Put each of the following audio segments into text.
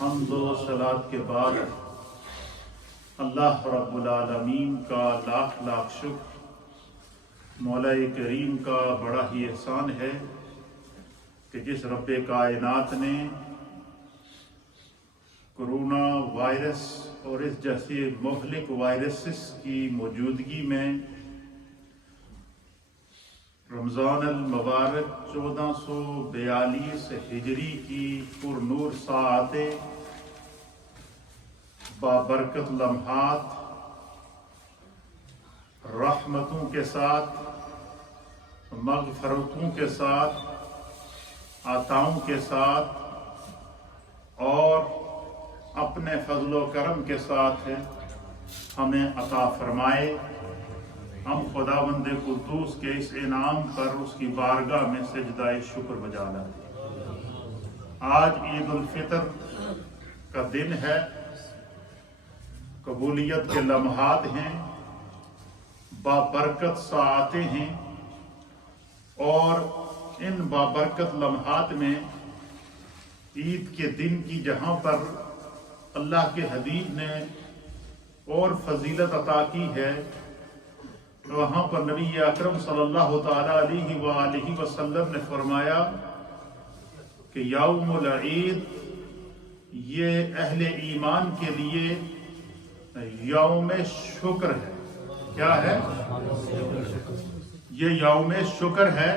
حمد و صلات کے بعد اللہ رب العالمین کا لاکھ لاکھ شکر، مولا کریم کا بڑا ہی احسان ہے کہ جس رب کائنات نے کرونا وائرس اور اس جیسے مہلک وائرسز کی موجودگی میں رمضان المبارک 1442 ہجری کی پر نور ساعت بابرکت لمحات رحمتوں کے ساتھ، مغفرتوں کے ساتھ، عطاؤں کے ساتھ اور اپنے فضل و کرم کے ساتھ ہمیں عطا فرمائے۔ ہم خداوند قدوس کے اس انعام پر اس کی بارگاہ میں سجدہ شکر بجا لاتے۔ آج عید الفطر کا دن ہے، قبولیت کے لمحات ہیں، بابرکت ساعتیں ہیں، اور ان بابرکت لمحات میں عید کے دن کی جہاں پر اللہ کے حبیب نے اور فضیلت عطا کی ہے، وہاں پر نبی اکرم صلی اللہ تعالی علیہ وآلہ وسلم نے فرمایا کہ یوم العید یہ اہل ایمان کے لیے یوم شکر ہے۔ کیا ہے؟ یہ یوم شکر ہے،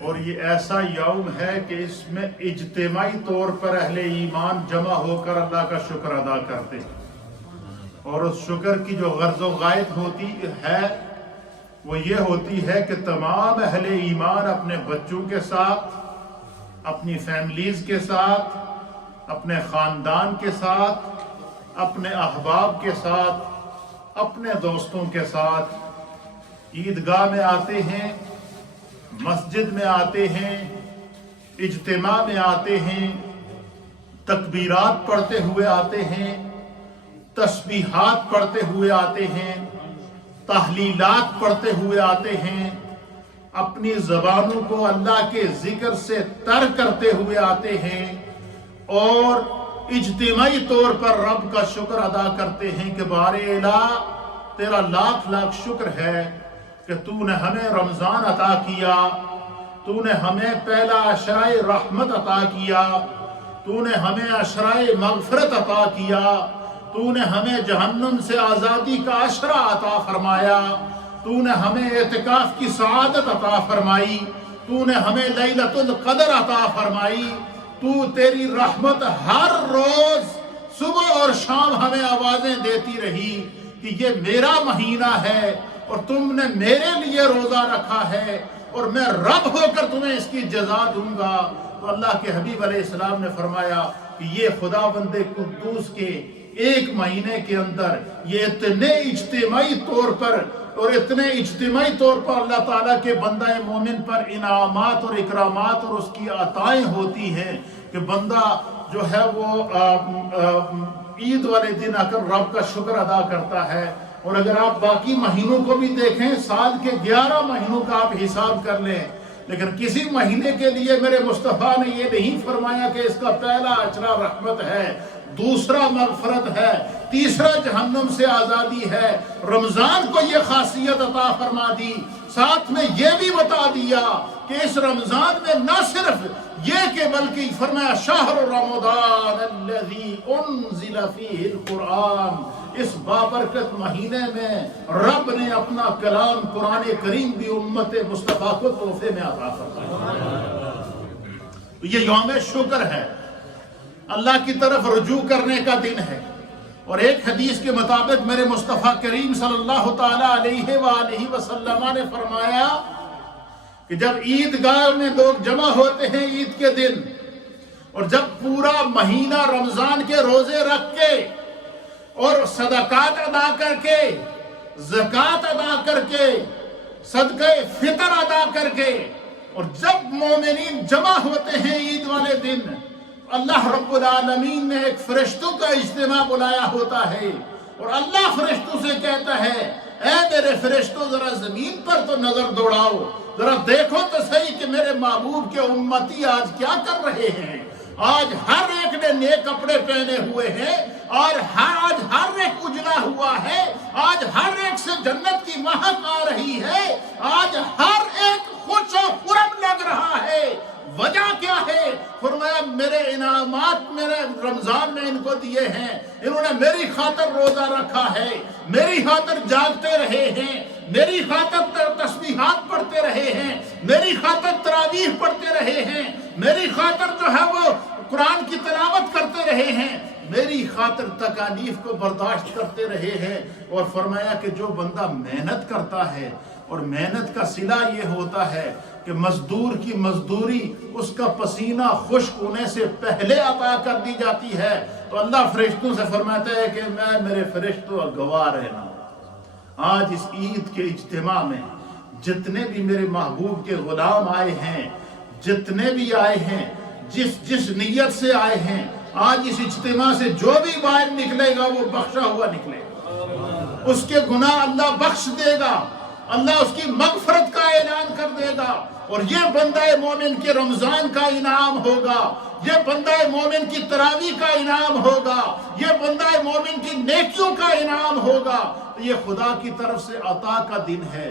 اور یہ ایسا یوم ہے کہ اس میں اجتماعی طور پر اہل ایمان جمع ہو کر اللہ کا شکر ادا کرتے ہیں، اور اس شکر کی جو غرض و غایت ہوتی ہے وہ یہ ہوتی ہے کہ تمام اہل ایمان اپنے بچوں کے ساتھ، اپنی فیملیز کے ساتھ، اپنے خاندان کے ساتھ، اپنے احباب کے ساتھ، اپنے دوستوں کے ساتھ عیدگاہ میں آتے ہیں، مسجد میں آتے ہیں، اجتماع میں آتے ہیں، تکبیرات پڑھتے ہوئے آتے ہیں، تسبیحات پڑھتے ہوئے آتے ہیں، تحلیلات پڑھتے ہوئے آتے ہیں، اپنی زبانوں کو اللہ کے ذکر سے تر کرتے ہوئے آتے ہیں، اور اجتماعی طور پر رب کا شکر ادا کرتے ہیں کہ بارے الہ تیرا لاکھ لاکھ شکر ہے کہ تو نے ہمیں رمضان عطا کیا، تو نے ہمیں پہلا عشرۂ رحمت عطا کیا، تو نے ہمیں عشرۂ مغفرت عطا کیا، تو نے ہمیں جہنم سے آزادی کا عشرہ عطا فرمایا، تو نے ہمیں اعتکاف کی سعادت عطا فرمائی، تو نے ہمیں لیلۃ القدر عطا فرمائی، تو تیری رحمت ہر روز صبح اور شام ہمیں آوازیں دیتی رہی کہ یہ میرا مہینہ ہے اور تم نے میرے لیے روزہ رکھا ہے اور میں رب ہو کر تمہیں اس کی جزا دوں گا۔ تو اللہ کے حبیب علیہ السلام نے فرمایا کہ یہ خداوند قدوس کے ایک مہینے کے اندر یہ اتنے اجتماعی طور پر اللہ تعالیٰ کے بندہ مومن پر انعامات اور اکرامات اور اس کی عطائیں ہوتی ہیں کہ بندہ جو ہے وہ عید والے دن آ کر رب کا شکر ادا کرتا ہے۔ اور اگر آپ باقی مہینوں کو بھی دیکھیں، سال کے 11 مہینوں کا آپ حساب کر لیں، لیکن کسی مہینے کے لیے میرے مصطفیٰ نے یہ نہیں فرمایا کہ اس کا پہلا عشرہ رحمت ہے، دوسرا مغفرت ہے، تیسرا جہنم سے آزادی ہے۔ رمضان کو یہ خاصیت عطا فرما دی، ساتھ میں یہ بھی بتا دیا کہ اس رمضان میں نہ صرف یہ کہ بلکہ فرمایا شہر رمضان الذی انزل فیہ القرآن، اس بابرکت مہینے میں رب نے اپنا کلام قرآن کریم بھی امت مصطفیٰ کو تحفے میں عطا فرمایا۔ یہ یوم شکر ہے، اللہ کی طرف رجوع کرنے کا دن ہے، اور ایک حدیث کے مطابق میرے مصطفیٰ کریم صلی اللہ تعالی علیہ وآلہ وسلم نے فرمایا کہ جب عیدگاہ میں لوگ جمع ہوتے ہیں عید کے دن، اور جب پورا مہینہ رمضان کے روزے رکھ کے اور صدقات ادا کر کے، زکوٰۃ ادا کر کے، صدقہ فطر ادا کر کے، اور جب مومنین جمع ہوتے ہیں عید والے دن، اللہ رب العالمین نے ایک فرشتوں کا اجتماع بلایا ہوتا ہے، اور اللہ فرشتوں سے کہتا ہے اے میرے فرشتوں ذرا زمین پر تو نظر دوڑاؤ، ذرا دیکھو تو صحیح کہ میرے محبوب کے امتی آج کیا کر رہے ہیں۔ آج ہر ایک نے نئے کپڑے پہنے ہوئے ہیں، اور آج ہر ایک اجلا ہوا ہے، آج ہر ایک سے جنت کی مہک آ رہی ہے، آج ہر ایک خوش و خرم لگ رہا ہے۔ وجہ کیا ہے؟ فرمایا میرے انعامات میرے رمضان میں ان کو دیے ہیں، انہوں نے میری خاطر روزہ رکھا ہے، میری خاطر جاگتے رہے ہیں، میری خاطر تسبیحات پڑھتے رہے ہیں، میری خاطر تراویح پڑھتے رہے ہیں، میری خاطر جو ہے وہ قرآن کی تلاوت کرتے رہے ہیں، میری خاطر تکالیف کو برداشت کرتے رہے ہیں۔ اور فرمایا کہ جو بندہ محنت کرتا ہے، اور محنت کا صلہ یہ ہوتا ہے کہ مزدور کی مزدوری اس کا پسینہ خشک ہونے سے پہلے عطا کر دی جاتی ہے، تو اللہ فرشتوں سے فرماتا ہے کہ میں میرے فرشتوں گواہ رہنا۔ آج اس عید کے اجتماع میں جتنے بھی میرے محبوب کے غلام آئے ہیں، جتنے بھی آئے ہیں، جس نیت سے آئے ہیں، آج اس اجتماع سے جو بھی باہر نکلے گا وہ بخشا ہوا نکلے گا، اس کے گناہ اللہ بخش دے گا، اللہ اس کی مغفرت کا اعلان کر دے گا، اور یہ بندہ مومن کے رمضان کا انعام ہوگا، یہ بندہ مومن کی تراویح کا انعام ہوگا، یہ بندہ مومن کی نیکیوں کا انعام ہوگا۔ یہ خدا کی طرف سے عطا کا دن ہے،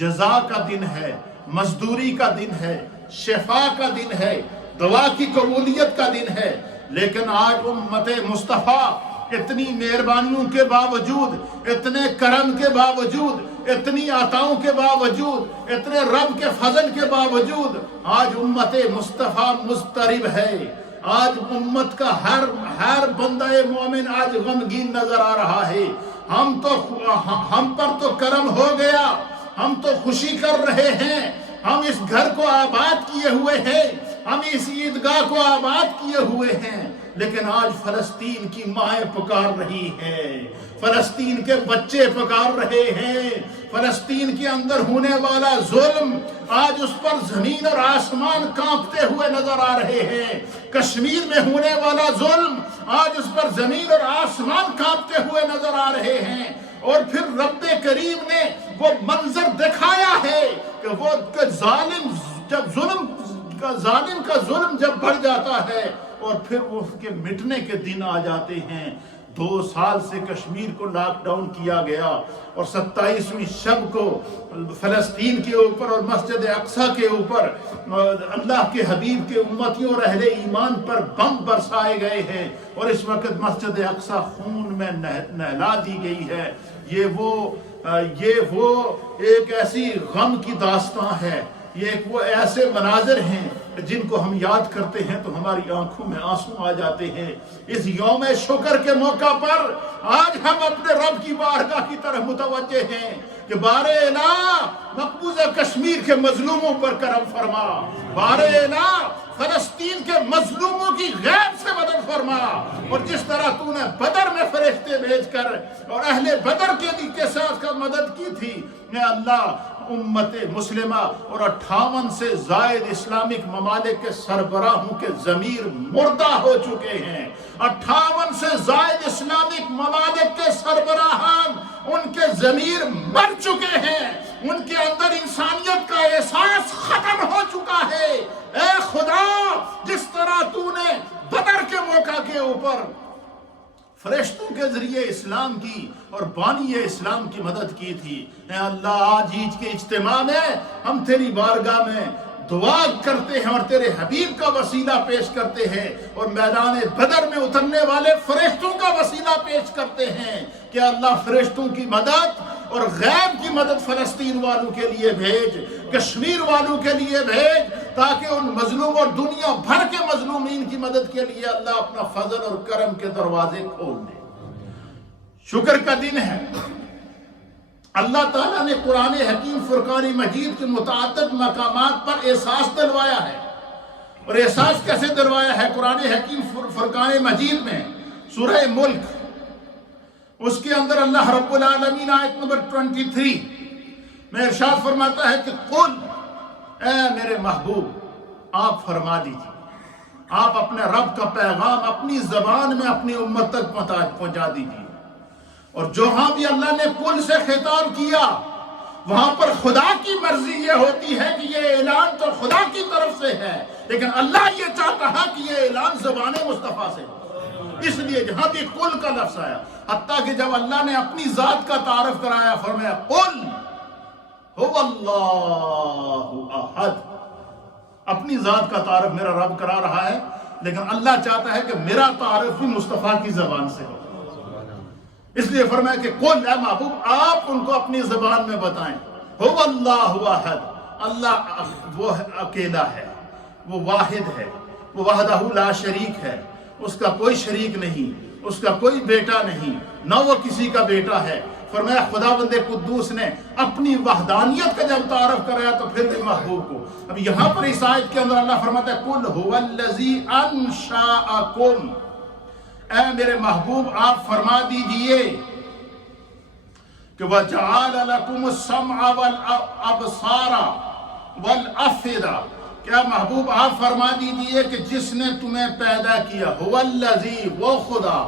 جزا کا دن ہے، مزدوری کا دن ہے، شفا کا دن ہے، دعا کی قبولیت کا دن ہے۔ لیکن آج امت مصطفیٰ اتنی مہربانیوں کے باوجود، اتنے کرم کے باوجود، اتنی عطاؤں کے باوجود، اتنے رب کے فضل کے باوجود آج امت مصطفیٰ مضطرب ہے۔ آج امت کا ہر بندہ مومن آج غمگین نظر آ رہا ہے۔ ہم پر تو کرم ہو گیا، ہم تو خوشی کر رہے ہیں، ہم اس گھر کو آباد کیے ہوئے ہیں، ہم اس عیدگاہ کو آباد کیے ہوئے ہیں، لیکن آج فلسطین کی مائیں پکار رہی ہیں، فلسطین کے بچے پکار رہے ہیں، فلسطین کے اندر ہونے والا ظلم آج اس پر زمین اور آسمان کانپتے ہوئے نظر آ رہے ہیں، کشمیر میں ہونے والا ظلم آج اس پر زمین اور آسمان کانپتے ہوئے نظر آ رہے ہیں۔ اور پھر رب کریم نے وہ منظر دکھایا ہے کہ وہ ظالم کا ظلم جب بڑھ جاتا ہے اور پھر وہ اس کے مٹنے کے دن آ جاتے ہیں۔ 2 سال سے کشمیر کو لاک ڈاؤن کیا گیا، اور 27ویں شب کو فلسطین کے اوپر اور مسجد اقصی کے اوپر اللہ کے حبیب کے امتیوں اور اہل ایمان پر بم برسائے گئے ہیں، اور اس وقت مسجد اقصی خون میں نہلا دی گئی ہے۔ یہ وہ ایک ایسی غم کی داستان ہے، یہ وہ ایسے مناظر ہیں جن کو ہم یاد کرتے ہیں تو ہماری آنکھوں میں آنسو آ جاتے ہیں۔ اس یوم شکر کے موقع پر آج ہم اپنے رب کی بارگاہ کی طرف متوجہ ہیں کہ بار الہ مقبوضہ کشمیر کے مظلوموں پر کرم فرما، بار الہ فلسطین کے مظلوموں کی غیب سے مدد فرما، اور جس طرح تو نے بدر میں فرشتے بھیج کر اور اہل بدر کے ساتھ کا مدد کی تھی، اے اللہ امت مسلمہ اور 58 سے زائد اسلامک ممالک کے سربراہوں کے ضمیر مردہ ہو چکے ہیں۔ 58 سے زائد اسلامک ممالک کے سربراہان ان کے ضمیر مر چکے ہیں، ان کے اندر انسانیت کا احساس ختم ہو چکا ہے۔ اے خدا، جس طرح تو نے بدر کے موقع کے اوپر فرشتوں کے ذریعے اسلام کی اور بانی اسلام کی مدد کی تھی، اے اللہ آج عید کے اجتماع میں ہم تیری بارگاہ میں دعا کرتے ہیں اور تیرے حبیب کا وسیلہ پیش کرتے ہیں، اور میدان بدر میں اترنے والے فرشتوں کا وسیلہ پیش کرتے ہیں کہ اللہ فرشتوں کی مدد اور غیب کی مدد فلسطین والوں کے لیے بھیج، کشمیر والوں کے لیے بھیج، تاکہ ان مظلوم اور دنیا بھر کے مظلومین کی مدد کے لیے اللہ اپنا فضل اور کرم کے دروازے کھول دے۔ شکر کا دن ہے۔ اللہ تعالیٰ نے قرآن حکیم فرقان مجید کے متعدد مقامات پر احساس دلوایا ہے، اور احساس کیسے دلوایا ہے؟ قرآن حکیم فرقان مجید میں سورہ ملک، اس کے اندر اللہ رب العالمین آیت نمبر 23 میں ارشاد فرماتا ہے کہ قل، اے میرے محبوب آپ فرما دیجیے، آپ اپنے رب کا پیغام اپنی زبان میں اپنی امت تک پہنچا دیجیے۔ اور جہاں بھی اللہ نے قل سے خطاب کیا وہاں پر خدا کی مرضی یہ ہوتی ہے کہ یہ اعلان تو خدا کی طرف سے ہے، لیکن اللہ یہ چاہتا ہے کہ یہ اعلان زبان مصطفیٰ سے ہو، اس لیے جہاں بھی قل کا لفظ آیا، حتیٰ کہ جب اللہ نے اپنی ذات کا تعارف کرایا فرمایا قل هو اللہ احد، اپنی ذات کا تعارف میرا رب کرا رہا ہے، لیکن اللہ چاہتا ہے کہ میرا تعارف بھی مصطفیٰ کی زبان سے ہو، اس لیے فرمایا کہ قل، اے محبوب آپ ان کو اپنی زبان میں بتائیں، هو اللہ احد، اللہ وہ اکیلا ہے، وہ واحد ہے، وہ وحدہ لا شریک ہے، اس کا کوئی شریک نہیں، اس کا کوئی بیٹا نہیں، نہ وہ کسی کا بیٹا ہے۔ فرمایا خداوند قدوس نے اپنی وحدانیت کا جب تعارف کرایا تو پھر بھی محبوب کو، اب یہاں پر اس آیت کے اندر اللہ فرماتا ہے قل هو الذی انشأکم، اے میرے محبوب آپ فرما دیجئے کہ وَجَعَلَ لَكُمُ السَّمْعَ وَالْأَبْصَارَ وَالْأَفْئِدَةَ، کیا محبوب آپ فرما دیجئے کہ جس نے تمہیں پیدا کیا، هو الذی، وہ خدا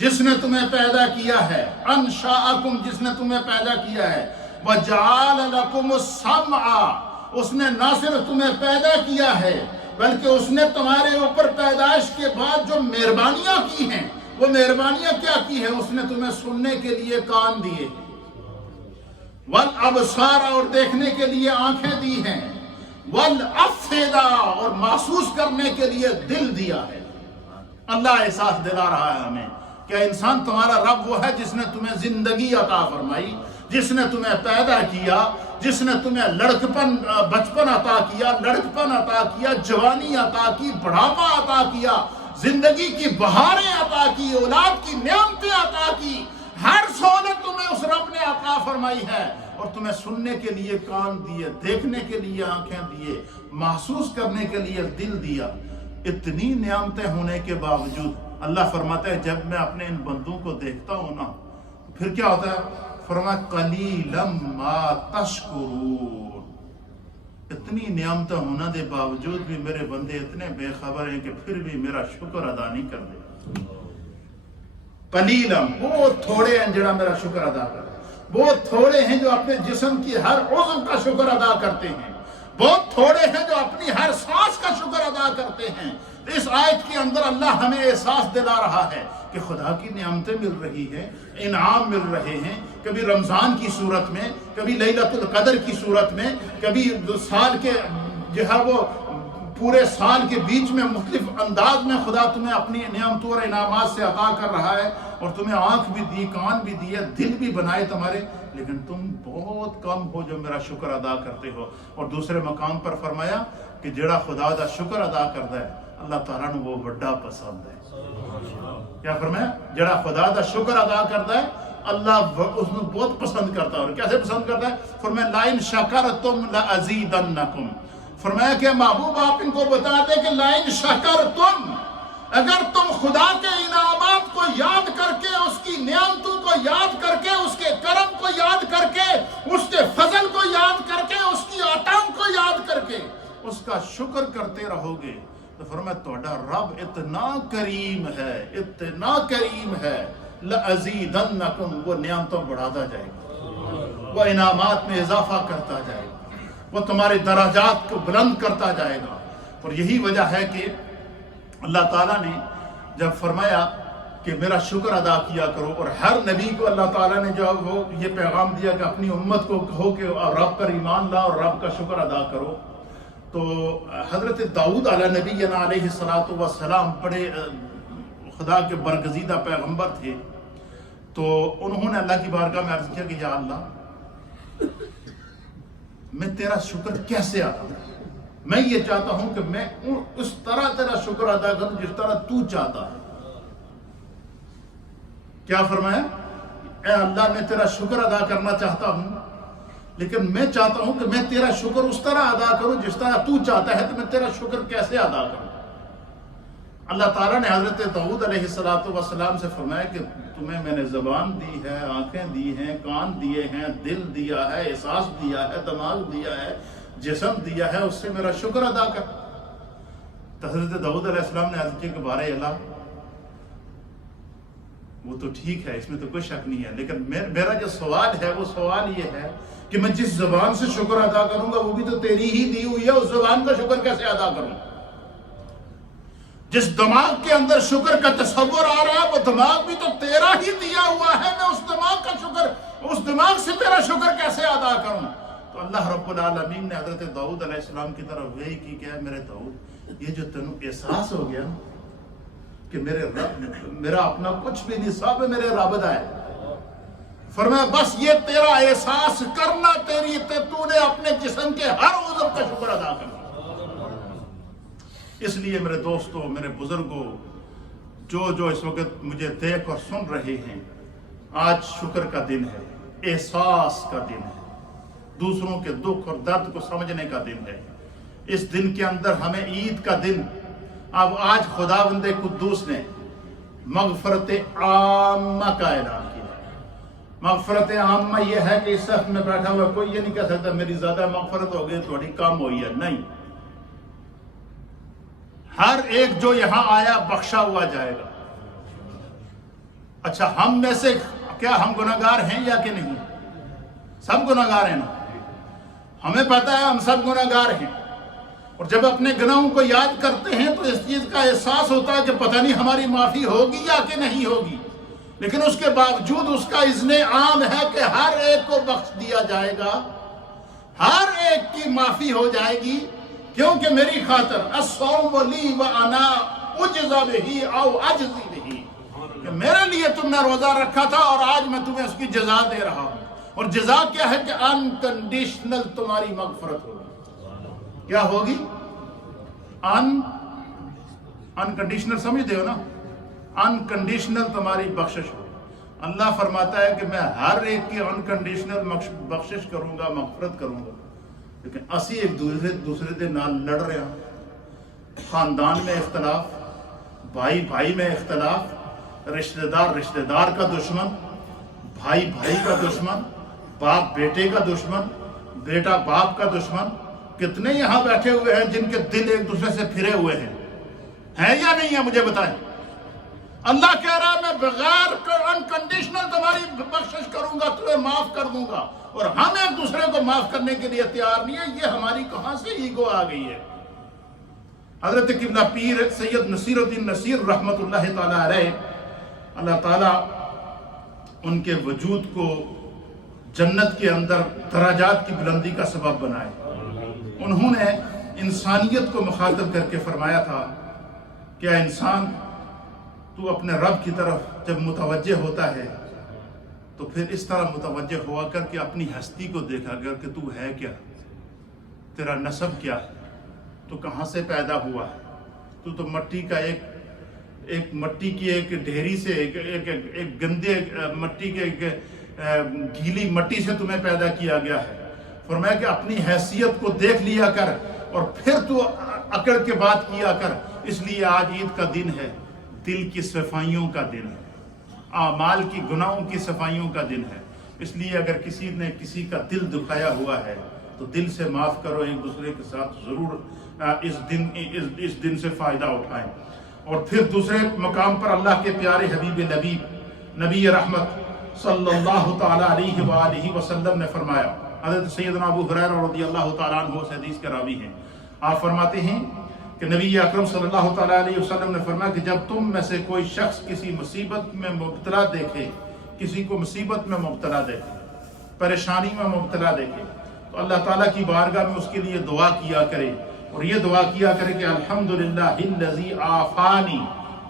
جس نے تمہیں پیدا کیا ہے، انشاءکم جس نے تمہیں پیدا کیا ہے، وَجَعَلَ لَكُمُ السَّمْعَ اس نے نہ صرف تمہیں پیدا کیا ہے بلکہ اس نے تمہارے اوپر پیدائش کے بعد جو مہربانیاں کی ہیں، وہ مہربانیاں کیا کی ہیں، اس نے تمہیں سننے کے لیے کان دیے، والابصار اور دیکھنے کے لیے آنکھیں دی ہیں، والافئدہ اور محسوس کرنے کے لیے دل دیا ہے۔ اللہ احساس دلا رہا ہے ہمیں کہ انسان تمہارا رب وہ ہے جس نے تمہیں زندگی عطا فرمائی، جس نے تمہیں پیدا کیا، جس نے تمہیں لڑکپن بچپن عطا کیا، لڑکپن عطا کیا، جوانی عطا کی، بڑھاپا عطا کیا، زندگی کی بہاریں عطا کی، اولاد کی نعمتیں عطا کی، ہر سہولت تمہیں اس رب نے عطا فرمائی ہے، اور تمہیں سننے کے لیے کان دیے، دیکھنے کے لیے آنکھیں دیے، محسوس کرنے کے لیے دل دیا۔ اتنی نعمتیں ہونے کے باوجود اللہ فرماتا ہے جب میں اپنے ان بندوں کو دیکھتا ہوں نا پھر کیا ہوتا ہے، فرمایا قلیلا ما تشکرون، اتنی نعمتیں ہونے کے باوجود بھی میرے بندے اتنے بے خبر ہیں کہ پھر بھی میرا شکر ادا نہیں کرتے۔ قلیلا، بہت تھوڑے ہیں جڑا میرا شکر ادا کرتے، بہت تھوڑے ہیں جو اپنے جسم کی ہر عضو کا شکر ادا کرتے ہیں، بہت تھوڑے ہیں جو اپنی ہر سانس کا شکر ادا کرتے ہیں۔ اس آیت کے اندر اللہ ہمیں احساس دلا رہا ہے کہ خدا کی نعمتیں مل رہی ہیں، انعام مل رہے ہیں، کبھی رمضان کی صورت میں، کبھی لیلۃ القدر کی صورت میں، کبھی سال کے جو ہے وہ پورے سال کے بیچ میں مختلف انداز میں خدا تمہیں اپنی نعمتوں اور انعامات سے عطا کر رہا ہے، اور تمہیں آنکھ بھی دی، کان بھی دیے، دل بھی بنائے تمہارے، لیکن تم بہت کم ہو جو میرا شکر ادا کرتے ہو۔ اور دوسرے مقام پر فرمایا کہ جڑا خدا دا شکر ادا کرتا ہے اللہ تعالیٰ نے وہ بڑا پسند ہے۔ کیا فرمایا؟ جڑا خدا دا شکر ادا کرتا ہے اللہ اس میں بہت پسند کرتا ہے۔ اور کیسے پسند کرتا ہے؟ فرمایا لَإِن شَكَرْتُمْ لَأَزِيدَنَّكُمْ، فرمایا کہ محبوب آپ ان کو بتا دیں کہ لَإِن شَكَرْتُمْ، اگر تم خدا کے انعامات کو یاد کر کے، اس کی نعمتوں کو یاد کر کے، اس کے کرم کو یاد کر کے، اس کے فضل کو یاد کر کے، اس کی عطاؤں کو یاد کر کے اس کا شکر کرتے رہو گے تو فرمایا تہاڈا رب اتنا کریم ہے، اتنا کریم ہے، لَأَزِيدَنَّكُمْ، وہ نعمتوں بڑھاتا جائے گا، وہ انعامات میں اضافہ کرتا جائے گا، وہ تمہارے درجات کو بلند کرتا جائے گا۔ اور یہی وجہ ہے کہ اللہ تعالیٰ نے جب فرمایا کہ میرا شکر ادا کیا کرو، اور ہر نبی کو اللہ تعالیٰ نے جو وہ یہ پیغام دیا کہ اپنی امت کو کہو کہ رب پر ایمان لا اور رب کا شکر ادا کرو، تو حضرت داؤد علیہ نبینا علیہ السلام بڑے خدا کے برگزیدہ پیغمبر تھے، تو انہوں نے اللہ کی بارگاہ میں عرض کیا کہ یا اللہ میں تیرا شکر کیسے ادا کروں، میں یہ چاہتا ہوں کہ میں اس طرح تیرا شکر ادا کروں جس طرح تو چاہتا ہے۔ کیا فرمایا؟ اے اللہ میں تیرا شکر ادا کرنا چاہتا ہوں، لیکن میں چاہتا ہوں کہ میں تیرا شکر اس طرح ادا کروں جس طرح تو چاہتا ہے، تو میں تیرا شکر کیسے ادا کروں؟ اللہ تعالیٰ نے حضرت داؤد علیہ السلام سے فرمایا کہ تمہیں میں نے زبان دی ہے، آنکھیں دی ہیں، کان دیے ہیں، دل دیا ہے، احساس دیا ہے، دماغ دیا ہے، جسم دیا ہے، اس سے میرا شکر ادا کر۔ تو حضرت داؤد علیہ السلام نے عرض کیا کہ بارے اللہ وہ تو ٹھیک ہے، اس میں تو کوئی شک نہیں ہے، لیکن میرا جو سوال ہے وہ سوال یہ ہے کہ میں جس زبان سے شکر ادا کروں گا وہ بھی تو تیری ہی دی ہوئی ہے، اس زبان کا شکر کیسے ادا کروں؟ جس دماغ کے اندر شکر کا تصور آ رہا ہے وہ دماغ بھی تو تیرا ہی دیا ہوا ہے، میں اس دماغ کا شکر، اس دماغ سے تیرا شکر کیسے ادا کروں؟ تو اللہ رب العالمین نے حضرت داؤد علیہ السلام کی طرف وحی کی کہ اے میرے داؤد، یہ جو تینوں احساس ہو گیا کہ میرے رب، میرا اپنا کچھ بھی نہیں، سب میرے رب دا ہے، فرمایا بس یہ تیرا احساس کرنا، تو نے اپنے جسم کے ہر عضو کا شکر ادا کرنا۔ اس لیے میرے دوستوں، میرے بزرگوں، جو اس وقت مجھے دیکھ اور سن رہے ہیں، آج شکر کا دن ہے، احساس کا دن ہے، دوسروں کے دکھ اور درد کو سمجھنے کا دن ہے۔ اس دن کے اندر ہمیں عید کا دن، اب آج خداوند قدوس نے مغفرت عامہ کا اعلان کیا۔ مغفرت عامہ یہ ہے کہ اس صف میں بیٹھا ہوا کوئی یہ نہیں کہہ سکتا میری زیادہ مغفرت ہو گئی، تھوڑی کم ہوئی ہے، نہیں، ہر ایک جو یہاں آیا بخشا ہوا جائے گا۔ اچھا، ہم میں سے کیا ہم گناہگار ہیں یا کہ نہیں؟ سب گناہگار ہیں نا، ہمیں پتہ ہے ہم سب گناہگار ہیں، اور جب اپنے گناہوں کو یاد کرتے ہیں تو اس چیز کا احساس ہوتا ہے کہ پتہ نہیں ہماری معافی ہوگی یا کہ نہیں ہوگی، لیکن اس کے باوجود اس کا اذن عام ہے کہ ہر ایک کو بخش دیا جائے گا، ہر ایک کی معافی ہو جائے گی، کیونکہ میری خاطر الصوم لی وانا اجزی بہ او اجزی بہ، کہ میرے لیے تم نے روزہ رکھا تھا اور آج میں تمہیں اس کی جزا دے رہا ہوں، اور جزا کیا ہے کہ انکنڈیشنل تمہاری مغفرت ہوگی۔ کیا ہوگی؟ انکنڈیشنل سمجھتے ہو نا، انکنڈیشنل تمہاری بخشش ہو۔ اللہ فرماتا ہے کہ میں ہر ایک کی انکنڈیشنل بخشش کروں گا، مغفرت کروں گا، لیکن اسی ایک دوسرے دے نال لڑ رہے ہیں، خاندان میں اختلاف، بھائی بھائی میں اختلاف، رشتہ دار کا دشمن، بھائی کا دشمن، باپ بیٹے کا دشمن، بیٹا باپ کا دشمن۔ کتنے یہاں بیٹھے ہوئے ہیں جن کے دل ایک دوسرے سے پھرے ہوئے ہیں یا نہیں ہیں؟ مجھے بتائیں۔ اللہ کہہ رہا ہے میں بغیر انکنڈیشنل تمہاری بخشش کروں گا، تمہیں معاف کر دوں گا، اور ہم ایک دوسرے کو معاف کرنے کے لیے تیار نہیں ہے۔ یہ ہماری کہاں سے ایگو آ گئی ہے؟ حضرت قبلہ پیر سید نصیر الدین نصیر رحمت اللہ تعالیٰ علیہ، اللہ تعالیٰ ان کے وجود کو جنت کے اندر درجات کی بلندی کا سبب بنائے۔ انہوں نے انسانیت کو مخاطب کر کے فرمایا تھا کہ اے انسان، تو اپنے رب کی طرف جب متوجہ ہوتا ہے تو پھر اس طرح متوجہ ہوا کر کے اپنی ہستی کو دیکھا کر کہ تو ہے کیا، تیرا نسب کیا ہے، تو کہاں سے پیدا ہوا ہے، تو مٹی کا ایک مٹی کی ایک ڈھیری سے، ایک گندے مٹی کے گیلی مٹی سے تمہیں پیدا کیا گیا ہے۔ فرمایا کہ اپنی حیثیت کو دیکھ لیا کر اور پھر تو اکڑ کے بات کیا کر۔ اس لیے آج عید کا دن ہے، دل کی صفائیوں کا دن ہے، اعمال کی، گناہوں کی صفائیوں کا دن ہے۔ اس لیے اگر کسی نے کسی کا دل دکھایا ہوا ہے تو دل سے معاف کرو، ایک دوسرے کے ساتھ ضرور اس دن سے فائدہ اٹھائیں۔ اور پھر دوسرے مقام پر اللہ کے پیارے حبیب نبی رحمت صلی اللہ تعالیٰ علیہ وآلہ وسلم نے فرمایا، حضرت سیدنا ابو ہریرہ رضی اللہ تعالیٰ عنہ اس حدیث کے راوی ہیں، آپ فرماتے ہیں کہ نبی اکرم صلی اللہ تعالیٰ علیہ وسلم نے فرمایا کہ جب تم میں سے کوئی شخص کسی مصیبت میں مبتلا دیکھے، کسی کو مصیبت میں مبتلا دیکھے، پریشانی میں مبتلا دیکھے، تو اللہ تعالیٰ کی بارگاہ میں اس کے لیے دعا کیا کرے، اور یہ دعا کیا کرے کہ الحمدللہ الذی عافانی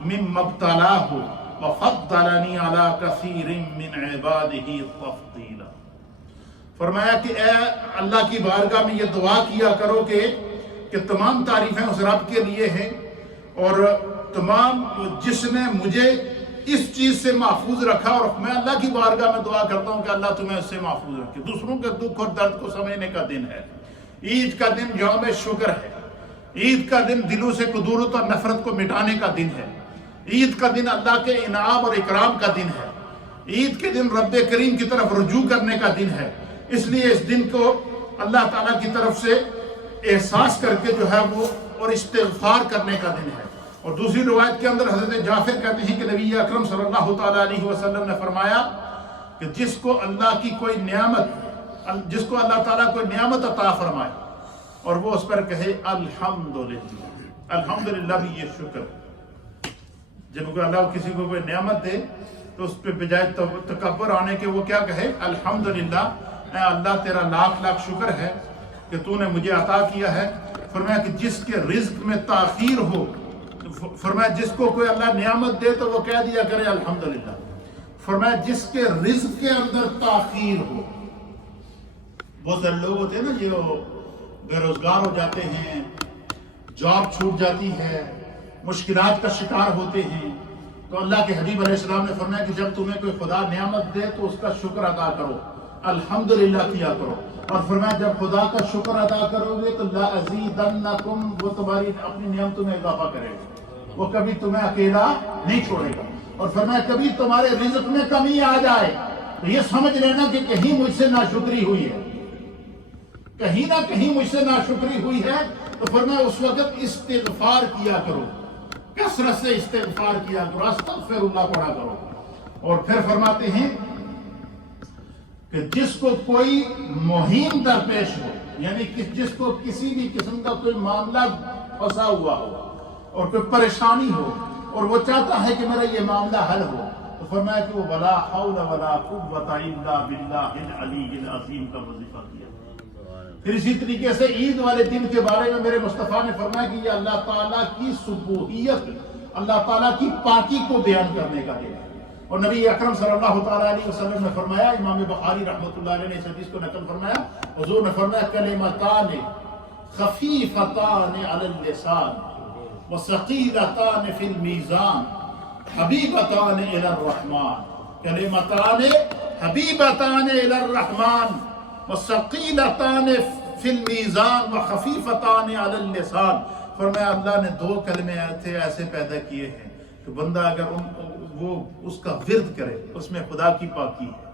مما ابتلاہ وفضلنی علی کثیر من عبادہ تفضیلا۔ فرمایا کہ اے اللہ کی بارگاہ میں یہ دعا کیا کرو کہ تمام تعریفیں اس رب کے لیے ہیں، اور تمام جس نے مجھے اس چیز سے محفوظ رکھا، اور میں اللہ کی بارگاہ میں دعا کرتا ہوں کہ اللہ تمہیں اس سے محفوظ رکھے۔ دوسروں کے دکھ اور درد کو سمجھنے کا دن ہے، عید کا دن یوم شکر ہے، عید کا دن دلوں سے کدورت اور نفرت کو مٹانے کا دن ہے، عید کا دن اللہ کے انعام اور اکرام کا دن ہے، عید کے دن رب کریم کی طرف رجوع کرنے کا دن ہے۔ اس لیے اس دن کو اللہ تعالیٰ کی طرف سے احساس کر کے جو ہے وہ اور استغفار کرنے کا دن ہے۔ اور دوسری روایت کے اندر حضرت جعفر کہتے ہیں کہ نبی اکرم صلی اللہ تعالیٰ علیہ وسلم نے فرمایا کہ جس کو اللہ کی کوئی نعمت جس کو اللہ تعالیٰ کوئی نعمت عطا فرمائے اور وہ اس پر کہے الحمدللہ. الحمدللہ بھی یہ شکر. جب کوئی اللہ کسی کو کوئی نعمت دے تو اس پہ بجائے تکبر آنے کے وہ کیا کہے الحمدللہ، اے اللہ تیرا لاکھ لاکھ شکر ہے کہ تو نے مجھے عطا کیا ہے. فرمایا کہ جس کے رزق میں تاخیر ہو، فرمایا جس کو کوئی اللہ نعمت دے تو وہ کہہ دیا کرے الحمدللہ. فرمایا جس کے رزق کے اندر تاخیر ہو. بہت سارے لوگ ہوتے ہیں نا جو بے روزگار ہو جاتے ہیں، جاب چھوٹ جاتی ہے، مشکلات کا شکار ہوتے ہیں، تو اللہ کے حبیب علیہ السلام نے فرمایا کہ جب تمہیں کوئی خدا نعمت دے تو اس کا شکر ادا کرو، الحمدللہ کیا کرو. اور فرمایا جب خدا کا شکر ادا کرو گے تو لَأَزِيدَنَّكُمْ، وہ تمہاری اپنی نعمتوں میں اضافہ کرے گا، وہ کبھی تمہیں اکیلا نہیں چھوڑے گا. اور فرمایا کبھی تمہارے رزق میں کمی آ جائے تو یہ سمجھ لینا کہ کہیں مجھ سے ناشکری ہوئی ہے، کہیں نہ کہیں مجھ سے ناشکری ہوئی ہے. تو فرمایا اس وقت استغفار کیا کرو، کثرت سے استغفار کیا کرو، استغفر اللہ پڑھا کرو. اور پھر فرماتے ہیں کہ جس کو کوئی مہم درپیش ہو، یعنی جس کو کسی بھی قسم کا کوئی معاملہ پھنسا ہوا ہو اور کوئی پریشانی ہو اور وہ چاہتا ہے کہ میرا یہ معاملہ حل ہو، تو فرمایا کہ وہ ولا حول ولا قوت الا باللہ العلی العظیم کا وظیفہ کیا. پھر اسی طریقے سے عید والے دن کے بارے میں میرے مصطفیٰ نے فرمایا کہ یہ اللہ تعالیٰ کی سبوحیت، اللہ تعالیٰ کی پاکی کو بیان کرنے کا دن ہے. اور نبی اکرم صلی اللہ تعالیٰ علیہ وسلم نے فرمایا، امام بخاری رحمۃ اللہ علیہ نے اس حدیث کو نقل فرمایا، حضور نے فرمایا کلمتان خفیفتان علی اللسان وثقیلتان فی المیزان حبیبتان الی الرحمن. کلمتان حبیبتان الی الرحمن وثقیلتان فی المیزان وخفیفتان علی اللسان. فرمایا اللہ نے دو کلمے ایسے پیدا کیے ہیں کہ بندہ اگر وہ اس کا ورد کرے، اس میں خدا کی پاکی ہے،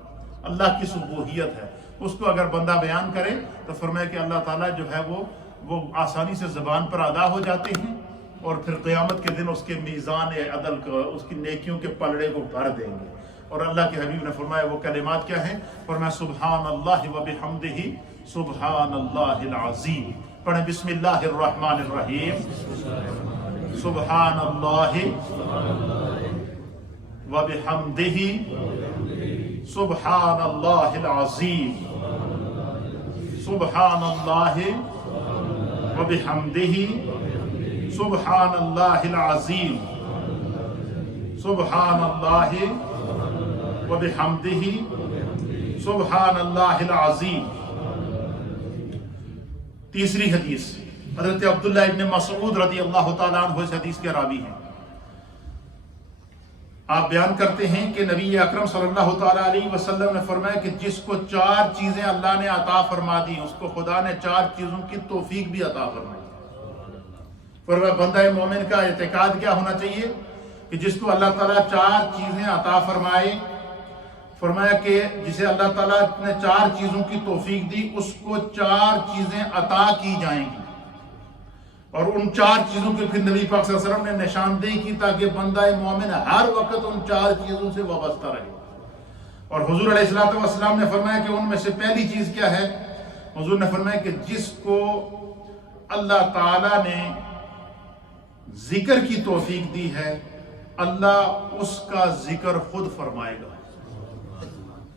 اللہ کی سبوحیت ہے، اس کو اگر بندہ بیان کرے تو فرمایا کہ اللہ تعالیٰ جو ہے وہ آسانی سے زبان پر ادا ہو جاتے ہیں اور پھر قیامت کے دن اس کے میزان عدل کو، اس کی نیکیوں کے پلڑے کو بھر دیں گے. اور اللہ کے حبیب نے فرمایا وہ کلمات کیا ہیں؟ فرمایا سبحان اللہ و بحمدہ سبحان اللہ العظیم. پڑھیں بسم اللہ الرحمن الرحیم. سبحان اللہ و بحمدہ سبحان اللہ العظیم. سبحان اللہ و بحمدہ سبحان اللہ العظیم. سبحان اللہ و بحمدہ سبحان اللہ العظیم. تیسری حدیث حضرت عبداللہ ابن مسعود رضی اللہ تعالیٰ عنہ اس حدیث کے راوی ہیں. آپ بیان کرتے ہیں کہ نبی اکرم صلی اللہ تعالیٰ علیہ وسلم نے فرمایا کہ جس کو چار چیزیں اللہ نے عطا فرما دی، اس کو خدا نے چار چیزوں کی توفیق بھی عطا فرمائی. فرمایا بندہ مومن کا اعتقاد کیا ہونا چاہیے کہ جس کو اللہ تعالیٰ چار چیزیں عطا فرمائے، فرمایا کہ جسے اللہ تعالیٰ نے چار چیزوں کی توفیق دی اس کو چار چیزیں عطا کی جائیں گی. اور ان چار چیزوں کے پھر نبی پاک صلی اللہ علیہ وسلم نے نشاندہی کی تاکہ بندہ مومن ہر وقت ان چار چیزوں سے وابستہ رہے. اور حضور علیہ السلام نے فرمایا کہ ان میں سے پہلی چیز کیا ہے؟ حضور نے فرمایا کہ جس کو اللہ تعالیٰ نے ذکر کی توفیق دی ہے، اللہ اس کا ذکر خود فرمائے گا.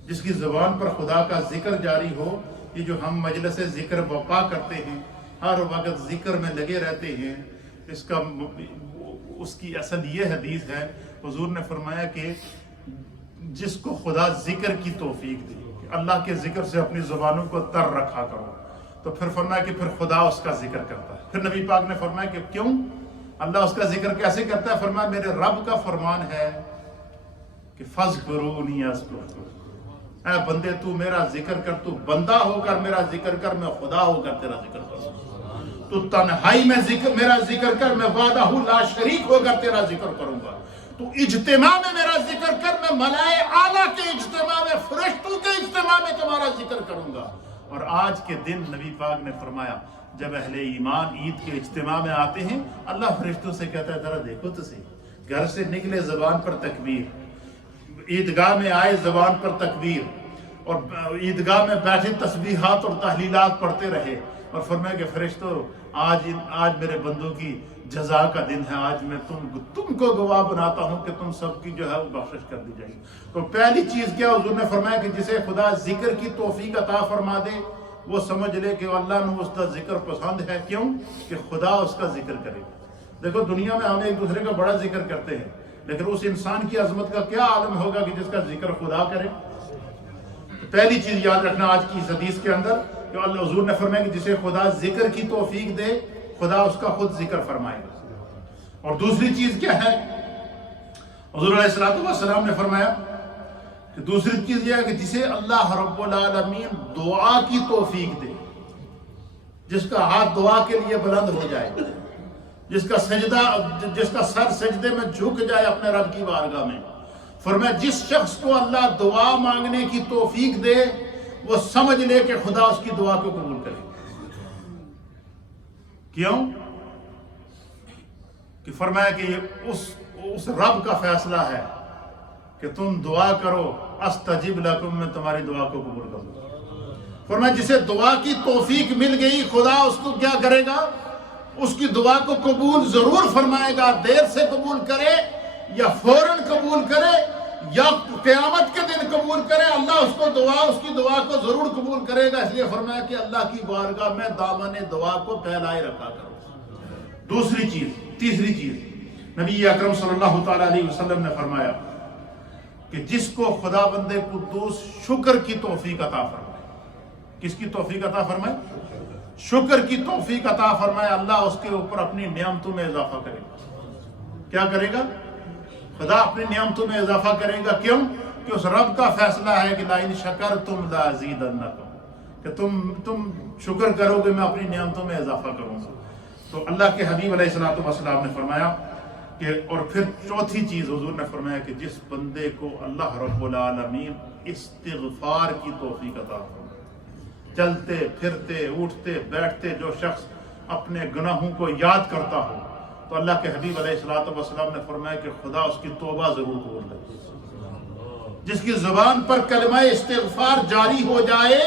جس کی زبان پر خدا کا ذکر جاری ہو، یہ جو ہم مجلس ذکر وقع کرتے ہیں، ہر وقت ذکر میں لگے رہتے ہیں، اس کی اصل یہ حدیث ہے. حضور نے فرمایا کہ جس کو خدا ذکر کی توفیق دی، اللہ کے ذکر سے اپنی زبانوں کو تر رکھا کرو، تو پھر فرمایا کہ پھر خدا اس کا ذکر کرتا ہے. پھر نبی پاک نے فرمایا کہ کیوں اللہ اس کا ذکر کیسے کرتا ہے؟ فرمایا میرے رب کا فرمان ہے کہ فَاذْكُرُونِي أَذْكُرْكُمْ. اے بندے تو میرا ذکر کر، تو بندہ ہو کر میرا ذکر کر، میں خدا ہو کر تیرا ذکر کروں. تو تنہائی میں میرا ذکر کر، میں وحدہ لا شریک ہو کر تیرا ذکر کروں گا. تو اجتماع میں میرا ذکر کر، میں ملائے اعلیٰ کے اجتماع میں، فرشتوں کے اجتماع میں تمہارا ذکر کروں گا. اور آج کے دن نبی پاک نے فرمایا جب اہل ایمان عید کے اجتماع میں آتے ہیں، اللہ فرشتوں سے کہتا ہے ذرا دیکھو تو صحیح، گھر سے نکلے زبان پر تکبیر، عیدگاہ میں آئے زبان پر تکبیر، اور عیدگاہ میں بیٹھے تسبیحات اور تحلیلات پڑھتے رہے اور فرمایا کہ فرشتوں آج میرے بندوں کی جزا کا دن ہے، آج میں تم کو گواہ بناتا ہوں کہ تم سب کی جو ہے وہ بخشش کر دی جائے گی۔ تو پہلی چیز کیا حضور نے فرمایا کہ جسے خدا ذکر کی توفیق عطا فرما دے وہ سمجھ لے کہ اللہ نے اس کا ذکر پسند ہے، کیوں کہ خدا اس کا ذکر کرے۔ دیکھو دنیا میں ہم ایک دوسرے کا بڑا ذکر کرتے ہیں، لیکن اس انسان کی عظمت کا کیا عالم ہوگا کہ جس کا ذکر خدا کرے۔ پہلی چیز یاد رکھنا آج کی اس حدیث کے اندر کہ اللہ حضور نے فرمایا کہ جسے خدا ذکر کی توفیق دے خدا اس کا خود ذکر فرمائے گا۔ اور دوسری چیز کیا ہے، حضور علیہ السلام نے فرمایا کہ دوسری چیز یہ ہے کہ جسے اللہ رب العالمین دعا کی توفیق دے، جس کا ہاتھ دعا کے لیے بلند ہو جائے، جس کا سر سجدے میں جھک جائے اپنے رب کی بارگاہ میں، فرمایا جس شخص کو اللہ دعا مانگنے کی توفیق دے وہ سمجھ لے کہ خدا اس کی دعا کو قبول کرے۔ کیوں کہ فرمایا کہ یہ اس رب کا فیصلہ ہے کہ تم دعا کرو استجب لکم، میں تمہاری دعا کو قبول کروں۔ فرمایا جسے دعا کی توفیق مل گئی خدا اس کو کیا کرے گا، اس کی دعا کو قبول ضرور فرمائے گا، دیر سے قبول کرے یا فوراً قبول کرے یا قیامت کے دن قبول کرے، اللہ اس کی دعا کو ضرور قبول کرے گا۔ اس لیے فرمایا کہ اللہ کی بارگاہ میں دامن دعا کو پھیلائے رکھا کرو۔ تیسری چیز نبی اکرم صلی اللہ تعالی علیہ وسلم نے فرمایا کہ جس کو خدا بند قدوس شکر کی توفیق عطا فرمائے، کس کی توفیق عطا فرمائے، شکر کی توفیق عطا فرمائے، اللہ اس کے اوپر اپنی نعمتوں میں اضافہ کرے گا۔ کیا کرے گا، خدا اپنی نعمتوں میں اضافہ کرے گا۔ کیوں کہ اس رب کا فیصلہ ہے کہ لئن شکرتم لازیدنکم، کہ تم شکر کرو گے میں اپنی نعمتوں میں اضافہ کروں گا۔ تو اللہ کے حبیب علیہ السلام نے فرمایا کہ اور پھر چوتھی چیز حضور نے فرمایا کہ جس بندے کو اللہ رب العالمین استغفار کی توفیق عطا فرمائے، چلتے پھرتے اٹھتے بیٹھتے جو شخص اپنے گناہوں کو یاد کرتا ہو تو اللہ کے حبیب علیہ السلام نے فرمایا کہ خدا اس کی توبہ ضرور قبول کرے۔ جس کی زبان پر کلمہ استغفار جاری ہو جائے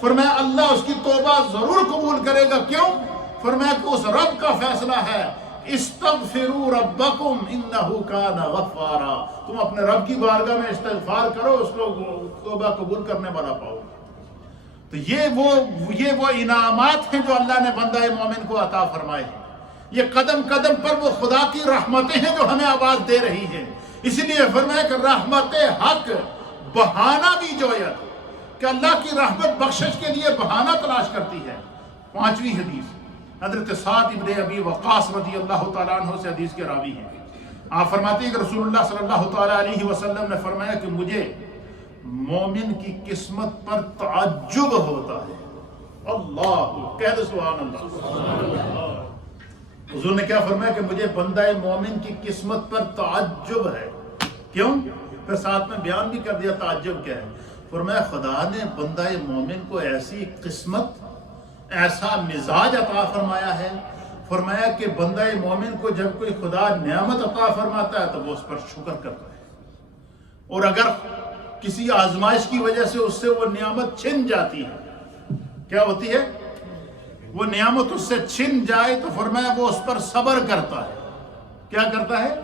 فرمایا اللہ اس کی توبہ ضرور قبول کرے گا۔ کیوں؟ فرمایا کہ اس رب کا فیصلہ ہے استغفروا ربکم انہ کان غفارا، تم اپنے رب کی بارگاہ میں استغفار کرو، اس کو توبہ قبول کرنے والا پاؤ۔ تو یہ وہ انعامات ہیں جو اللہ نے بندہ مومن کو عطا فرمائے ہیں۔ یہ قدم قدم پر وہ خدا کی رحمتیں ہیں جو ہمیں آواز دے رہی ہیں۔ اس لیے فرمایا کہ رحمت حق بہانہ بھی جویت، کہ اللہ کی رحمت بخشش کے لیے بہانہ تلاش کرتی ہے۔ پانچویں حدیث حضرت سعد ابن ابی وقاص رضی اللہ تعالیٰ عنہ سے حدیث کے راوی ہیں۔ آپ فرماتے ہیں کہ رسول اللہ صلی اللہ تعالیٰ علیہ وسلم نے فرمایا کہ مجھے مومن کی قسمت پر تعجب ہوتا ہے۔ اللہ کہہ دو سبحان اللہ۔ حضور نے کیا فرمایا کہ مجھے بندہ مومن کی قسمت پر تعجب ہے۔ کیوں؟ پھر ساتھ میں بیان بھی کر دیا تعجب کیا ہے۔ فرمایا خدا نے بندہ مومن کو ایسی قسمت، ایسا مزاج عطا فرمایا ہے، فرمایا کہ بندہ مومن کو جب کوئی خدا نعمت عطا فرماتا ہے تو وہ اس پر شکر کرتا ہے، اور اگر کسی آزمائش کی وجہ سے اس سے وہ نعمت چھن جاتی ہے، کیا ہوتی ہے، وہ نعمت اس سے چھن جائے تو فرمایا وہ اس پر صبر کرتا ہے۔ کیا کرتا ہے؟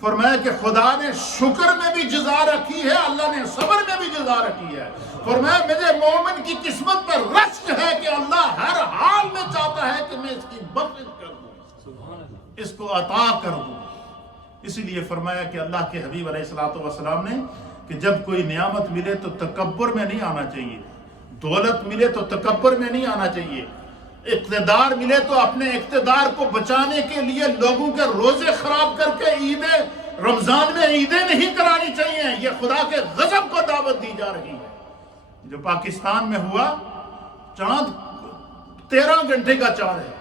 فرمایا کہ خدا نے شکر میں بھی جزا رکھی ہے، اللہ نے صبر میں بھی جزا رکھی ہے۔ فرمایا مجھے مومن کی قسمت پر رشک ہے کہ اللہ ہر حال میں چاہتا ہے کہ میں اس کی بخشش کر دوں، اس کو عطا کر دوں۔ اسی لیے فرمایا کہ اللہ کے حبیب علیہ السلام نے کہ جب کوئی نعمت ملے تو تکبر میں نہیں آنا چاہیے، دولت ملے تو تکبر میں نہیں آنا چاہیے، اقتدار ملے تو اپنے اقتدار کو بچانے کے لیے لوگوں کے روزے خراب کر کے عیدیں رمضان میں عیدیں نہیں کرانی چاہیے۔ یہ خدا کے غضب کو دعوت دی جا رہی ہے۔ جو پاکستان میں ہوا، چاند 13 گھنٹے کا چاند ہے،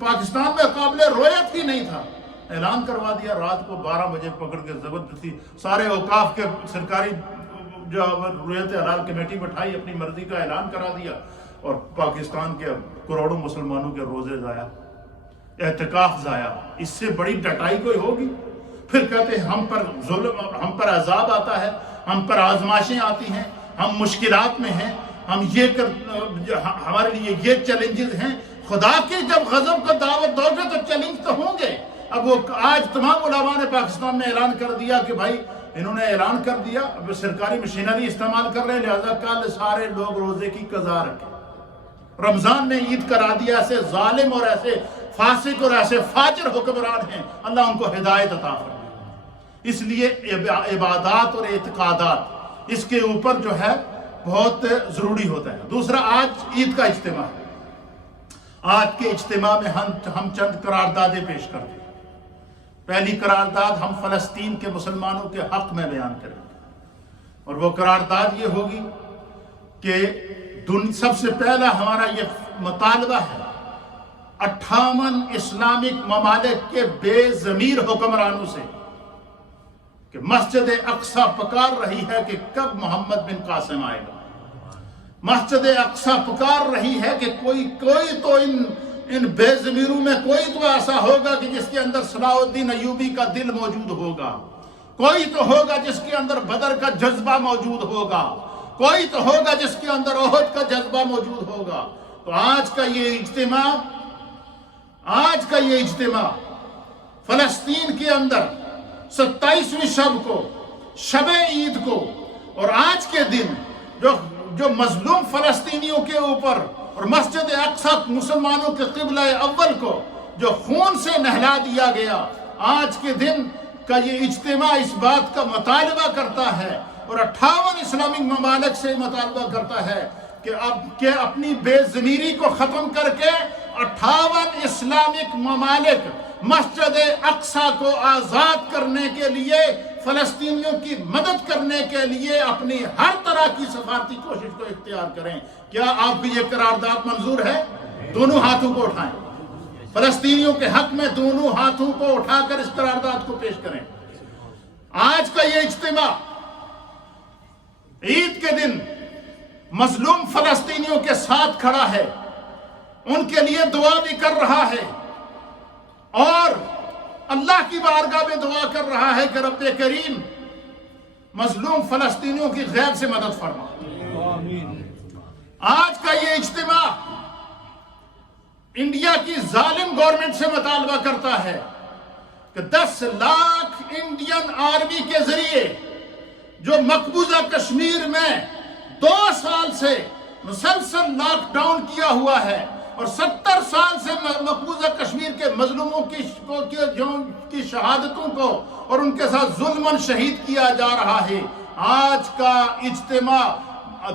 پاکستان میں قابل رویت ہی نہیں تھا، اعلان کروا دیا رات کو 12 بجے پکڑ کے زبردستی سارے اوقاف کے سرکاری جو رویت حلال کمیٹی بٹھائی، اپنی مرضی کا اعلان کرا دیا، اور پاکستان کے کروڑوں مسلمانوں کے روزے ضائع، اعتکاف ضائع۔ اس سے بڑی ڈٹائی کوئی ہوگی؟ پھر کہتے ہیں ہم پر ظلم، ہم پر عذاب آتا ہے۔ ہم پر آزمائشیں آتی ہیں، ہم مشکلات میں ہیں، ہمارے لیے یہ چیلنجز ہیں۔ خدا کی جب غضب کو دعوت دو گے تو چیلنج تو ہوں گے۔ اب وہ آج تمام علماء نے پاکستان میں اعلان کر دیا کہ بھائی انہوں نے اعلان کر دیا، اب سرکاری مشینری استعمال کر رہے ہیں، لہذا کل سارے لوگ روزے کی قضا رکھیں۔ رمضان میں عید کرا دیا۔ ایسے ظالم اور ایسے فاسق اور ایسے فاجر حکمران ہیں، اللہ ان کو ہدایت عطا فرمائے۔ اس لیے عبادات اور اعتقادات اس کے اوپر جو ہے بہت ضروری ہوتا ہے۔ دوسرا، آج عید کا اجتماع ہے۔ آج کے اجتماع میں ہم چند قراردادیں پیش کرتے ہیں۔ پہلی قرارداد ہم فلسطین کے مسلمانوں کے حق میں بیان کریں گے، اور وہ قرارداد یہ ہوگی کہ سب سے پہلا ہمارا یہ مطالبہ ہے 58 اسلامک ممالک کے بے ضمیر حکمرانوں سے کہ مسجد اقصی پکار رہی ہے کہ کب محمد بن قاسم آئے گا۔ مسجد اقصی پکار رہی ہے کہ کوئی تو ان بے ضمیروں میں کوئی تو ایسا ہوگا کہ جس کے اندر صلاح الدین ایوبی کا دل موجود ہوگا، کوئی تو ہوگا جس کے اندر بدر کا جذبہ موجود ہوگا، کوئی تو ہوگا جس کے اندر احد کا جذبہ موجود ہوگا۔ تو آج کا یہ اجتماع فلسطین کے اندر 27ویں شب کو، شب عید کو، اور آج کے دن جو مظلوم فلسطینیوں کے اوپر اور مسجد اقصی مسلمانوں کے قبلہ اول کو جو خون سے نہلا دیا گیا، آج کے دن کا یہ اجتماع اس بات کا مطالبہ کرتا ہے اور 58 اسلامک ممالک سے مطالبہ کرتا ہے کہ اپنی بے ضمیری کو ختم کر کے 58 اسلامک ممالک مسجد اقصی کو آزاد کرنے کے لیے، فلسطینیوں کی مدد کرنے کے لیے اپنی ہر طرح کی سفارتی کوشش کو اختیار کریں۔ کیا آپ کو یہ قرارداد منظور ہے؟ دونوں ہاتھوں کو اٹھائیں، فلسطینیوں کے حق میں دونوں ہاتھوں کو اٹھا کر اس قرارداد کو پیش کریں۔ آج کا یہ اجتماع عید کے دن مظلوم فلسطینیوں کے ساتھ کھڑا ہے، ان کے لیے دعا بھی کر رہا ہے اور اللہ کی بارگاہ میں دعا کر رہا ہے کہ رب کریم مظلوم فلسطینیوں کی غیب سے مدد فرما۔ آج کا یہ اجتماع انڈیا کی ظالم گورنمنٹ سے مطالبہ کرتا ہے کہ 10 لاکھ انڈین آرمی کے ذریعے جو مقبوضہ کشمیر میں 2 سال سے مسلسل لاک ڈاؤن کیا ہوا ہے اور 70 سال سے مقبوضہ کشمیر کے مظلوموں کی شہادتوں کو اور ان کے ساتھ ظلماً شہید کیا جا رہا ہے۔ آج کا اجتماع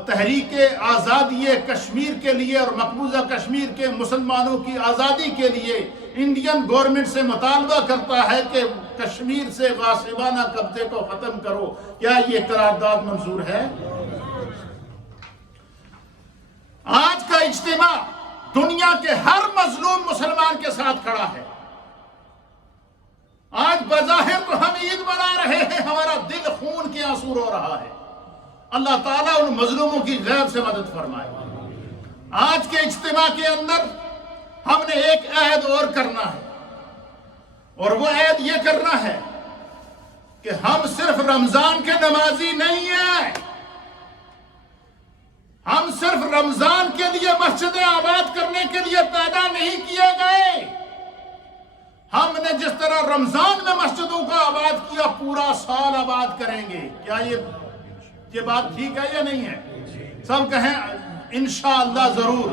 تحریک آزادی کشمیر کے لیے اور مقبوضہ کشمیر کے مسلمانوں کی آزادی کے لیے انڈین گورنمنٹ سے مطالبہ کرتا ہے کہ کشمیر سے غاصبانہ قبضے کو ختم کرو۔ کیا یہ قرارداد منظور ہے؟ آج کا اجتماع دنیا کے ہر مظلوم مسلمان کے ساتھ کھڑا ہے۔ آج بظاہر تو ہم عید منا رہے ہیں، ہمارا دل خون کے آنسو رو رہا ہے۔ اللہ تعالیٰ ان مظلوموں کی غیب سے مدد فرمائے۔ آج کے اجتماع کے اندر ہم نے ایک عہد اور کرنا ہے، اور وہ عہد یہ کرنا ہے کہ ہم صرف رمضان کے نمازی نہیں ہیں، ہم صرف رمضان کے لیے مسجدیں آباد کرنے کے لیے پیدا نہیں کیے گئے۔ ہم نے جس طرح رمضان میں مسجدوں کو آباد کیا، پورا سال آباد کریں گے۔ کیا یہ بات ٹھیک ہے یا نہیں ہے؟ سب کہیں انشاءاللہ ضرور،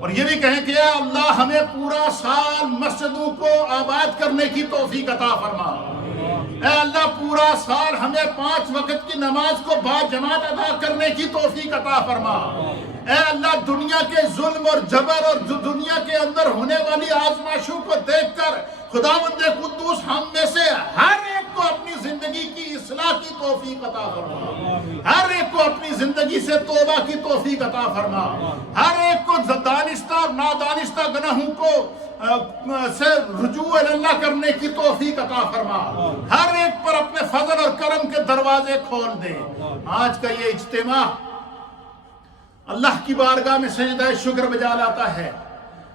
اور یہ بھی کہیں کہ اے اللہ ہمیں پورا سال مسجدوں کو آباد کرنے کی توفیق عطا فرما۔ اے اللہ پورا سال ہمیں 5 وقت کی نماز کو باجماعت ادا کرنے کی توفیق عطا فرما۔ اے اللہ دنیا کے ظلم اور جبر اور دنیا کے اندر ہونے والی آزمائشوں کو دیکھ کر خداوند قدوس ہم میں سے ہر ایک کو اپنی زندگی کی اصلاح کی توفیق عطا فرما، ہر ایک کو اپنی زندگی سے توبہ کی توفیق عطا فرما، ہر ایک کو دانستہ اور نادانستہ گناہوں کو سے رجوع اللہ کرنے کی توفیق عطا فرما، ہر ایک پر اپنے فضل اور کرم کے دروازے کھول دے۔ آج کا یہ اجتماع اللہ کی بارگاہ میں سجدہ شکر بجا لاتا ہے،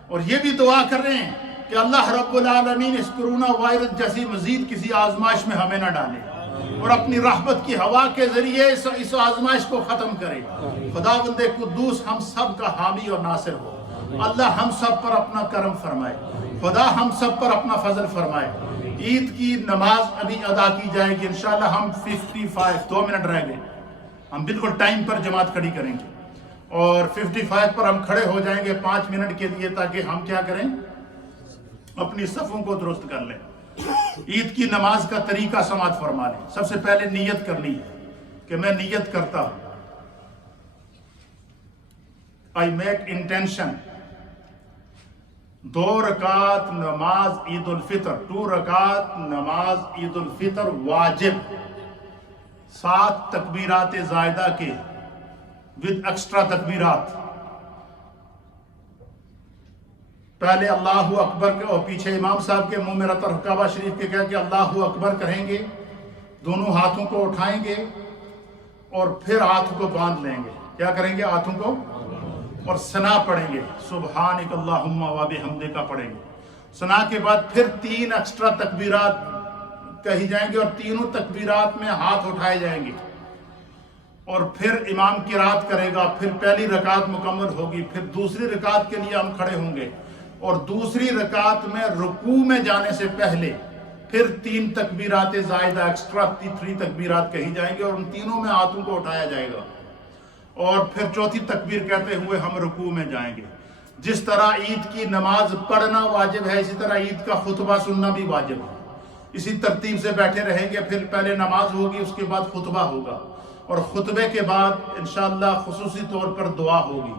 اور یہ بھی دعا کر رہے ہیں کہ اللہ رب العالمین اس کرونا وائرس جیسی مزید کسی آزمائش میں ہمیں نہ ڈالے۔ اور اپنی رحمت کی ہوا کے ذریعے اس آزمائش کو ختم کرے۔ خداوند قدوس ہم سب کا حامی اور ناصر ہو۔ اللہ ہم سب پر اپنا کرم فرمائے، خدا ہم سب پر اپنا فضل فرمائے۔ عید کی نماز ابھی ادا کی جائے گی انشاءاللہ۔ ہم 55 2 منٹ رہ گئے، ہم بالکل ٹائم پر جماعت کھڑی کریں گے اور 55 پر ہم کھڑے ہو جائیں گے 5 منٹ کے لیے، تاکہ ہم کیا کریں، اپنی صفوں کو درست کر لیں۔ عید کی نماز کا طریقہ سماعت فرما لیں۔ سب سے پہلے نیت کرنی ہے کہ میں نیت کرتا ہوں، I make intention 2 رکعت نماز عید الفطر، 2 رکعت نماز عید الفطر واجب 7 تکبیرات زائدہ کے with ایکسٹرا تکبیرات۔ پہلے اللہ اکبر کے اور پیچھے امام صاحب کے منہ میں رتر کعبہ شریف کے کہہ کے اللہ اکبر کہیں گے، دونوں ہاتھوں کو اٹھائیں گے اور پھر ہاتھوں کو باندھ لیں گے۔ کیا کریں گے؟ ہاتھوں کو، اور ثنا پڑھیں گے، سبحانک اللہم و بحمدک پڑھیں گے۔ ثنا کے بعد پھر 3 ایکسٹرا تکبیرات کہی جائیں گے اور تینوں تکبیرات میں ہاتھ اٹھائے جائیں گے، اور پھر امام قرات کرے گا، پھر پہلی رکعت مکمل ہوگی، پھر دوسری رکعت کے لیے ہم کھڑے ہوں گے، اور دوسری رکعت میں رکوع میں جانے سے پہلے پھر 3 تکبیرات زائدہ ایکسٹرا 3 تکبیرات کہی جائیں گے اور ان تینوں میں ہاتھوں کو اٹھایا جائے گا، اور پھر چوتھی تکبیر کہتے ہوئے ہم رکوع میں جائیں گے۔ جس طرح عید کی نماز پڑھنا واجب ہے، اسی طرح عید کا خطبہ سننا بھی واجب ہے۔ اسی ترتیب سے بیٹھے رہیں گے، پھر پہلے نماز ہوگی، اس کے بعد خطبہ ہوگا، اور خطبے کے بعد انشاءاللہ خصوصی طور پر دعا ہوگی،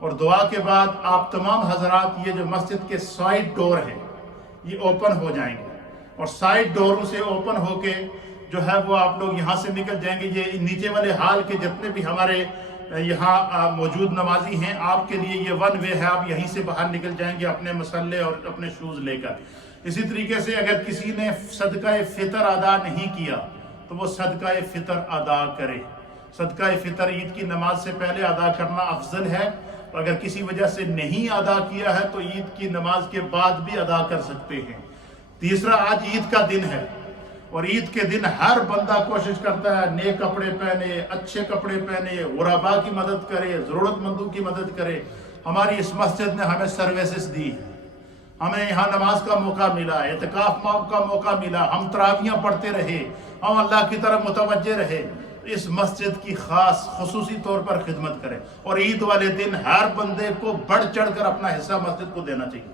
اور دعا کے بعد آپ تمام حضرات یہ جو مسجد کے سائیڈ ڈور ہیں یہ اوپن ہو جائیں گے، اور سائیڈ ڈوروں سے اوپن ہو کے جو ہے وہ آپ لوگ یہاں سے نکل جائیں گے۔ یہ نیچے والے ہال کے جتنے بھی ہمارے یہاں موجود نمازی ہیں، آپ کے لیے یہ 1 وے ہے، آپ یہیں سے باہر نکل جائیں گے اپنے مسلے اور اپنے شوز لے کر۔ اسی طریقے سے اگر کسی نے صدقہ فطر ادا نہیں کیا تو وہ صدقہ فطر ادا کرے۔ صدقہ فطر عید کی نماز سے پہلے ادا کرنا افضل ہے، اگر کسی وجہ سے نہیں ادا کیا ہے تو عید کی نماز کے بعد بھی ادا کر سکتے ہیں۔ تیسرا، آج عید کا دن ہے، اور عید کے دن ہر بندہ کوشش کرتا ہے نئے کپڑے پہنے، اچھے کپڑے پہنے، غربا کی مدد کرے، ضرورت مندوں کی مدد کرے۔ ہماری اس مسجد نے ہمیں سروسز دی ہیں، ہمیں یہاں نماز کا موقع ملا، اعتکاف کا موقع ملا، ہم تراویحاں پڑھتے رہے، ہم اللہ کی طرف متوجہ رہے۔ اس مسجد کی خاص خصوصی طور پر خدمت کریں، اور عید والے دن ہر بندے کو بڑھ چڑھ کر اپنا حصہ مسجد کو دینا چاہیے۔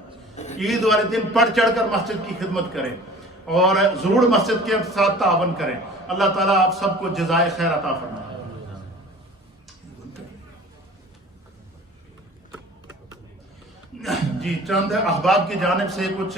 عید والے دن بڑھ چڑھ کر مسجد کی خدمت کریں اور ضرور مسجد کے ساتھ تعاون کریں۔ اللہ تعالیٰ آپ سب کو جزائے خیر عطا فرمائے۔ جی، چند احباب کی جانب سے کچھ